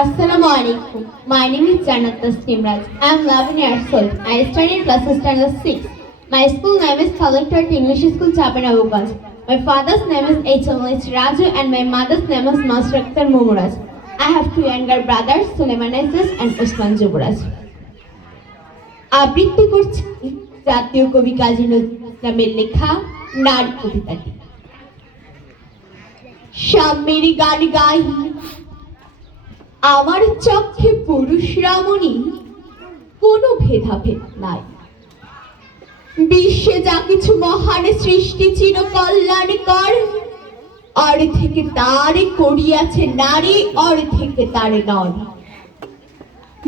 Assalamu alaikum. My name is Jannat Tasneem Raj. I am 11 years old. I study in class standard 6. My school name is Collectorate English School, Chapanabugaz. My father's name is H.M.H. Raju and my mother's name is Master Akhtar Mumuraj. I have two younger brothers, Suleiman Aziz and Usman Juburaj. আবৃত্তি করছি জাতীয় কবি কাজী নজরুল ইসলামের লেখা নারী কবিতাটি। সাম্যের গান গাই আমার চক্ষে পুরুষ রমণী, কোনো ভেদাভেদ নাই। বিশ্বে যা কিছু মহান সৃষ্টি চির কল্যাণকর, অর্ধেকে তারে করিয়াছে নারী, অর্ধেকে তারে নর।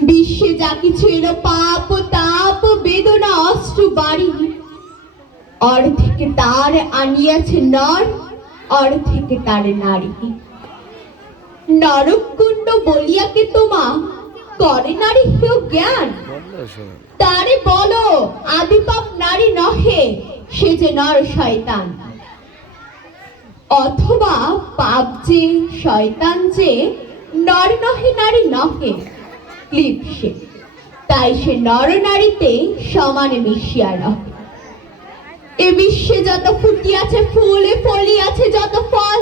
বিশ্বে যা কিছু এলো পাপ তাপ বেদনা অস্ত্র বাড়ি, অর্ধেকে তার আনিয়াছে নর, অর্ধেকে তারে নারী। নরকুণ্ড বলিয়াকে তোমা করে নারী হেয় জ্ঞান, তারে বলো আদিপাপ নারী নহে, সে যে নর শয়তান। অথবা পাপ যে শয়তান যে নর নহে নারী নহে, ক্লিপসে তাই সে নর নারীতে সমানে মিশিয়া রহে। এ বিশ্বে যত ফুটিয়াছে ফুল ফলিয়াছে যত ফল,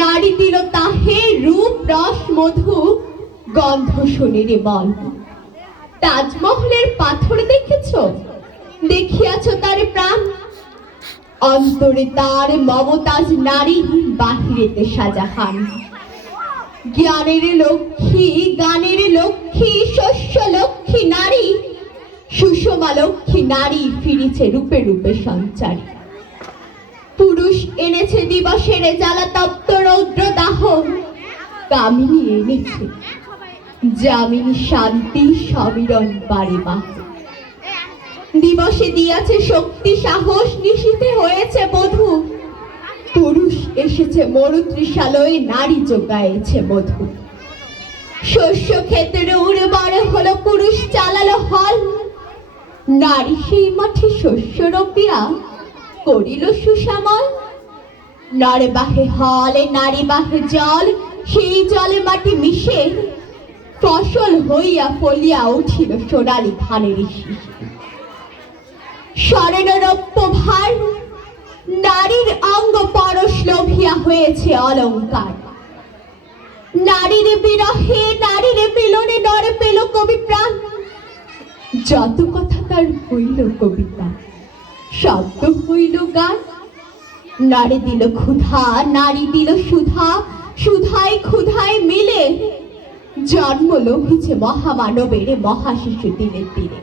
নারী দিল তাহে রূপ রস মধু গন্ধ শরীরে বল। তাজমহলের পাথর দেখেছ, দেখিয়াছ তারে প্রাণ, অন্তরে তার মমতাজ নারী, বাহিরেতে শাহজাহান। জ্ঞানের লক্ষ্মী গানের লক্ষ্মী শস্য লক্ষ্মী নারী, সুষমা লক্ষ্মী নারী ফিরেছে রূপে রূপে সঞ্চারী। পুরুষ এনেছে দিবসের জ্বালা তপ্ত রৌদ্র দাহ, কামিনী এনেছে যামিনী শান্তি সমীরণ বাড়ি বাহ। দিবসে দিয়াছে শক্তি সাহস, নিশীথে হয়েছে বধূ, পুরুষ এসেছে মরুতৃষালয়ে নারী যোগায়েছে মধু। শস্য ক্ষেত্রে উড়ে বড় হলো পুরুষ চালালো হল, নারী সেই মাঠে শস্য রোপিয়া করিল সুশ্যামল। নরে বাহে হলে নারী বাহে জল, সেই জলে মাটি মিশে ফসল হইয়া ফলিয়া উঠিল সোনালী ধানের শীষে। স্বর্ণরৌপ্য ভার নারীর অঙ্গ পরশ লোভিয়া হয়েছে অলঙ্কার। নারীর বিরহে নারীর মিলনে নরে পেল কবি প্রাণ, যত কথা তার হইল কবিতা, শব্দ হইল গান। নারী দিল ক্ষুধা নারী দিল সুধা, সুধায় ক্ষুধায় মিলে জন্ম লভিছে মহামানবের মহাশিশু দিনে দিনে।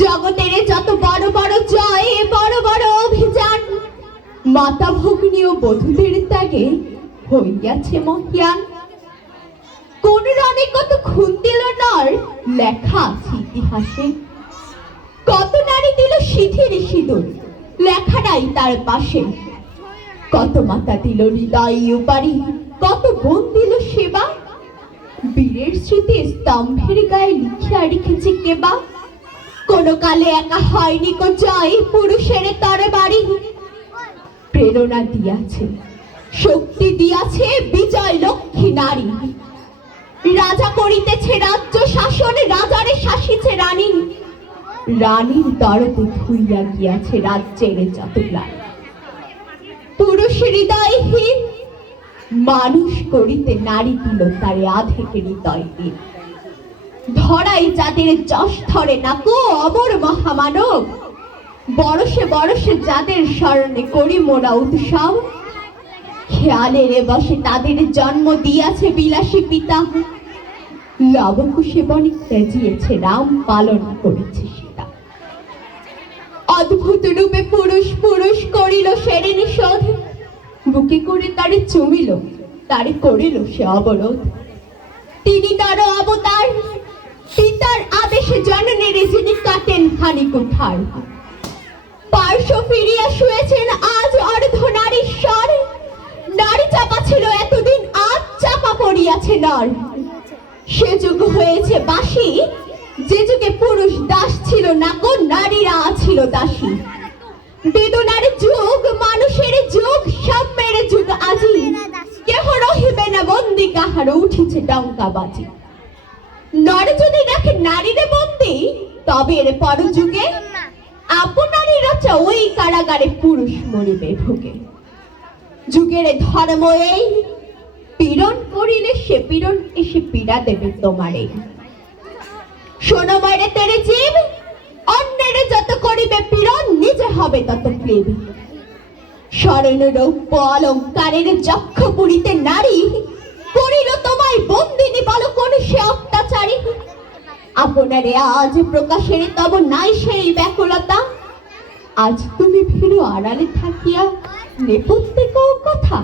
জগতের যত বড় বড় জয় বড় বড় অভিযান, মাতা ভগ্নী ও বধূদের ত্যাগে হইয়াছে মহিয়ান। কোন রণে কত খুন দিল নর, লেখা আছে ইতিহাসে। কত নারী দিল সিঁথির সিঁদুর, লেখা নাই তার পাশে। কত মাতা দিল হৃদয় উপারি, কত বোন দিল সেবা। বীরের স্মৃতি স্তম্ভের গায়ে লিখিয়া রেখেছে কেবা। কোন কালে একা হয়নি কো জয়, পুরুষের তরবারি। প্রেরণা দিয়াছে শক্তি দিয়াছে বিজয় লক্ষ্মী নারী। রাজা করিতেছে রাজ্য শাসন, রাজারে শাসিছে রানী। রানীর দরদে ধুইয়া গিয়াছে রাজ্যের যত গ্লানি। পুরুষ হৃদয়হীন মানুষ করিতে নারী দিল তারে আধেকে হৃদয় দিন। ধরাই যাদের যশ ধরে না কো অমর মহামানব, বরসে বরসে যাদের স্মরণে করি মোরা উৎসব। খেয়ালের বসে তাদের জন্ম দিয়াছে বিলাসী পিতা, লবকুশে বনে ত্যাজিয়েছে রাম, পালন করেছে সীতা। অদ্ভুত রূপে পুরুষ পুরুষ করিল সেরে নিষোধ, বুকে করে তারে চুমিল তারে করিল সে অবরোধ। তিনি তার অবতার, পিতার আদেশে জননের যিনি কাটেন খানি কুঠার। পার্শ্ব ফিরিয়া শুয়েছেন আজ অর্ধ নারীশ্বর, নারী চাপা ছিল এতদিন আজ চাপা পড়িয়াছে নর। সে যুগ হয়েছে বাসি, যে যুগে পুরুষ দাস ছিল না গো, নারীরা ছিল দাসী। বেদনার যুগ মানুষের যুগ, সাম্যের যুগ আজি। কেহ রহিবে না বন্দি, কাহার উঠিছে ডঙ্কা বাজি। নর যদি দেখে নারীরে বন্দি, তবে এর পর যুগে আপনারই রচা ওই কারাগারে পুরুষ মরিবে ভোগে। যুগের ধর্ম এই, পীড়ন করিলে সে পীড়ন এসে পীড়া দেবে তোমারে। শোনো মারে তেরে জীব, অন্যের যত করিবে পীড়ন, নিজে হবে তত ক্লেব। স্বর্ণ রৌপ্য অলঙ্কারের যক্ষ পুরিতে নারী, করিল তোমায় বন্দিনী, বলো কোন সে অত্যাচারী। আপনারে আজ প্রকাশের তব নাই সেই ব্যাকুলতা, আজ তুমি ভীরু আড়ালে থাকিয়া নেপথ্যে কও কথা।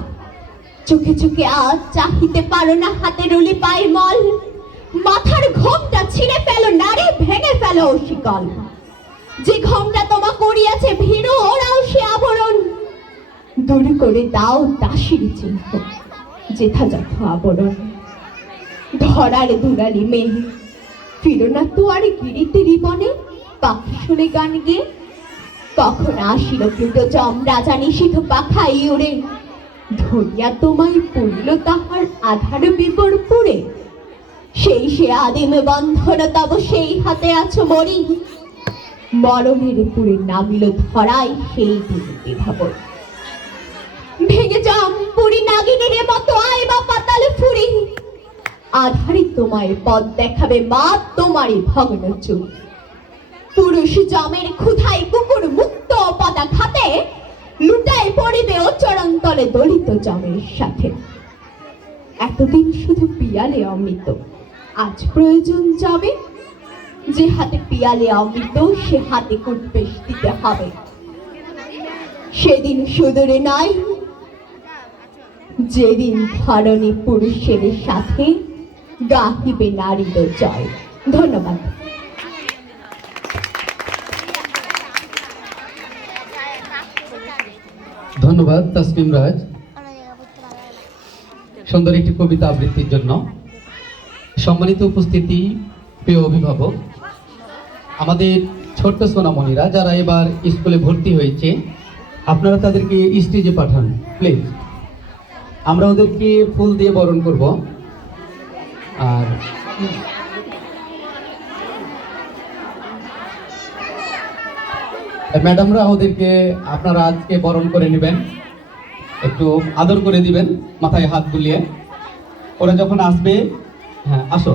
চোখে চোখে আজ চাহিতে পারো না হাতের উলি পায়ের মল, মাথার ঘোমটা ছিঁড়ে ফেলো নারী, ভেঙে ফেলো শিকল। যে ঘোমটা তোমা করিয়াছে ভীরু, ওরাও সে আবরণ, দূর করে দাও দাসীর চিহ্ন, যথাযথ আবরণ। ধরার দুরালি মেয়ে, ফিরো না তো আর গিরিতে রিবনে, পাখি শুনে গান গেয়ে। কখন আসিল কিন্তু জম রাজা নিষিদ্ধ পাখাই উড়ে, ধরিয়া তোমায় পড়িল তাহার আধার বিপর পুরে। সেই সে আদিম বন্ধন তব, সেই হাতে আছো মরি, মরণের পুরে নামিল ধরাই সেই দিনটি ভাবর। ভেঙে যাম পুরী নাগিনীর মতো, আয় বা পাতালে ফুরি, আধারে তোমায় পথ দেখাবে মা তোমারই ভগ্ন চুল। পুরুষ জমের ক্ষুধায় কুকুর মুক্ত পদা খাতে, লুটায় পড়িবে ও চরণ তলে দলিত জমের সাথে। এতদিন শুধু পিয়ালে অমৃত, আজ প্রয়োজন যাবে, যে হাতে পিয়ালে অমৃত সে হাতে কুটবেশ দিতে হবে। সেদিন সুদূরে নয়, যেদিন ধরণী পুরুষের সাথে গাহিবে নারীর জয়। ধন্যবাদ। ধন্যবাদ তাসনিম রাজ সুন্দর একটি কবিতা আবৃত্তির জন্য। সম্মানিত উপস্থিতি, প্রিয় অভিভাবক, আমাদের ছোট্ট সোনামণিরা যারা এবার স্কুলে ভর্তি হয়েছে, আপনারা তাদেরকে স্টেজে পাঠান প্লিজ। আমরা ওদেরকে ফুল দিয়ে বরণ করব। আর ম্যাডামরা ওদেরকে আপনারা আজকে বরণ করে নেবেন, একটু আদর করে দিবেন মাথায় হাত বুলিয়ে। ওরা যখন আসবে, হ্যাঁ আসো।